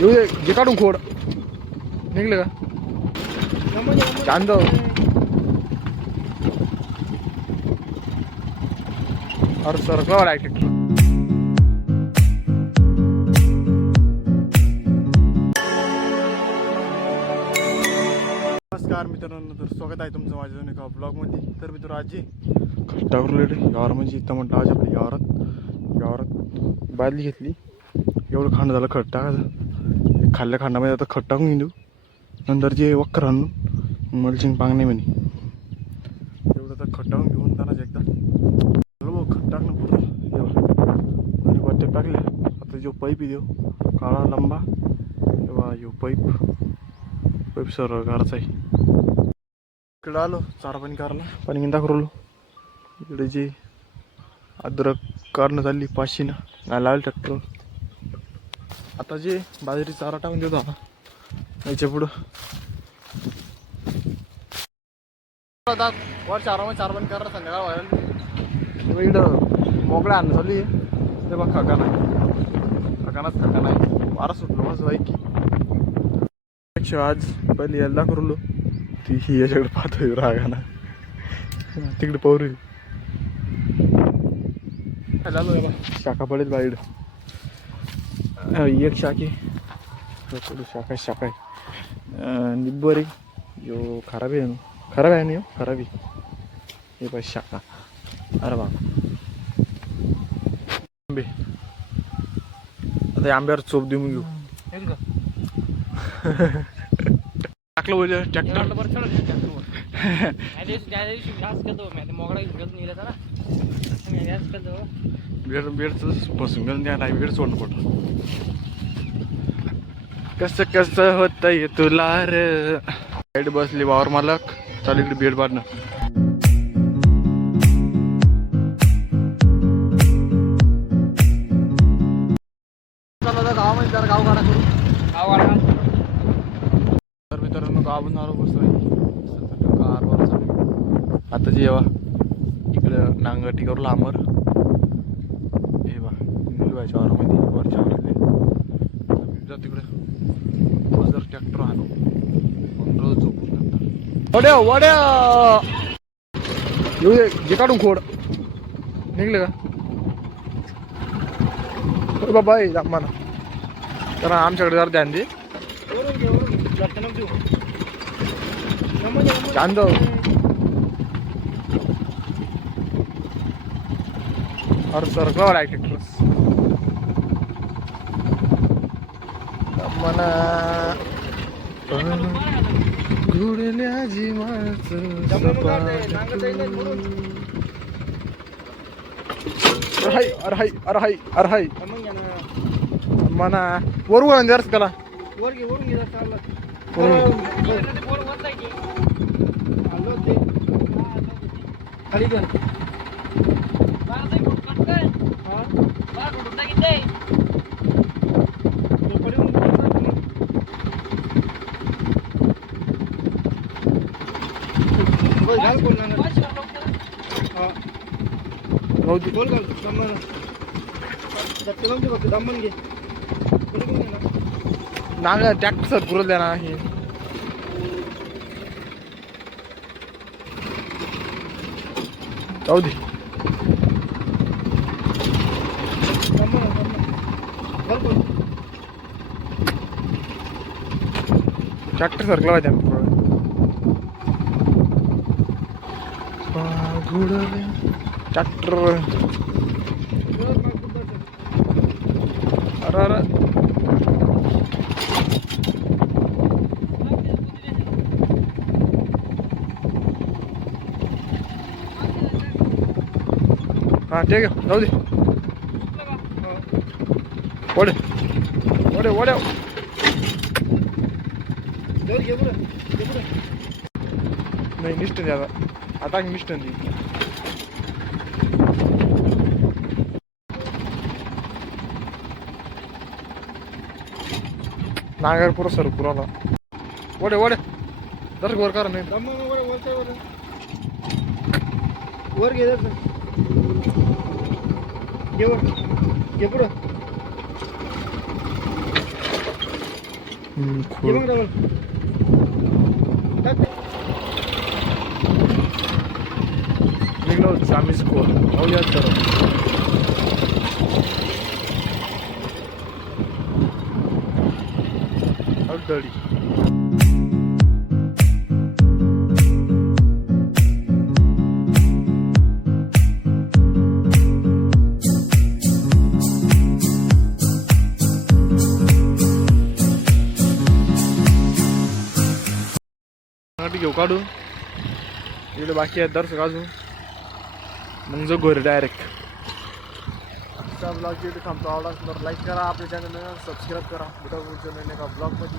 येऊ दे, जे काढून खोड निघले का चांद और सरकला डायरेक्ट. नमस्कार मित्रांनो, तर स्वागत आहे तुमचं माझ्या एका ब्लॉगमध्ये. तर मित्र आजी खड्डावर लेडे यावर म्हणजे इथं म्हटलं आज आपल्या यावरात बादली घेतली. एवढं खांड झालं खड टाकायचं. खाल्ल्या खांडामध्ये आता खड टाकून घेऊ, नंतर जे वक्कर आणून मल्चिंग पांगणे म्हणे एवढं तर खड टाकून घेऊन जाणार एकदा. खड टाकणं पूर्ण आणि बट्टे टाकले. आता जो पाईप देऊ काळा लंबा तेव्हा यो पाईप सर्व करायचा आहे. इकडे आलो चारा पाणी करायला, पाणी गिंदा करू. इकडे जे अद्रक काढणं चालली 500 नाही लावलं ट्रॅक्टर. आता जे बाजरी चारा टाकून देतो आता याच्या पुढं वर चारा पाणी करायला संध्याकाळ व्हायला. इकडं मोकळ्या आणणं चालू आहे. ते बघ खका नाही वारा सुटलो माझं बाईक. आज पहिले यायला करू ती ही याच्याकडे पाहतोय रागाना तिकडे पौरी आलो शाखा पडेल बाईड. एक शाखी शाखा आहे निब्बरी यो खराब आहे ना यो खराब आहे. हे पाहिजे शाखा. अरे बा आंबे आता आंब्यावर चोप देऊन घेऊ. टाकलं बोल ट्रॅक्टर बेडच बसून गेलं त्या नाही. बेड सोडणं पडलं. कसं होतंय तुला रे. साईड बसली वावर मालक चालू इकडे बेड पाडणं. गावामध्ये जरा गाव काढा करू तर मित्रांनो गावातून आलो बसतोय. आता जेव्हा इकडं नांगरटी करू लांबर हे बा निलवायच्या वारामध्ये वरच्या वारामध्ये तिकडे रोज जर ट्रॅक्टर आणू रोज झोपून नंतर वड्या येऊ दे, जे काढून खोड निघले का बाबा मला तर आमच्याकडे जरा ध्यान दे. चांद और सरकला डायरेक्ट मना घोडल्या जी अरे मना वरू जरस त्याला खाली नांग ट्रॅक्टर सर पुरत द्या ना. हे जाऊ दे ट्रॅक्टर सरकला पाहिजे. ट्रॅक्टर अरे हां ठीक आहे जाऊ दे. वड्या नाही निष्ठन द्या आता निष्ठन दे. नागर पुरा सर पुराला वड्या जर वर करा नाही वर घे घे पुढं निघलो आम्हीच खोल जाऊया तर दडी घेऊ काढून इकडे बाकी आहेत दर्शक अजून मग जो घरी डायरेक्ट ब्लॉग इथे थांबतो. आवडला तर लाईक करा, आपल्या चॅनलला सबस्क्राईब करा. भेटा पुढच्या ब्लॉगमध्ये.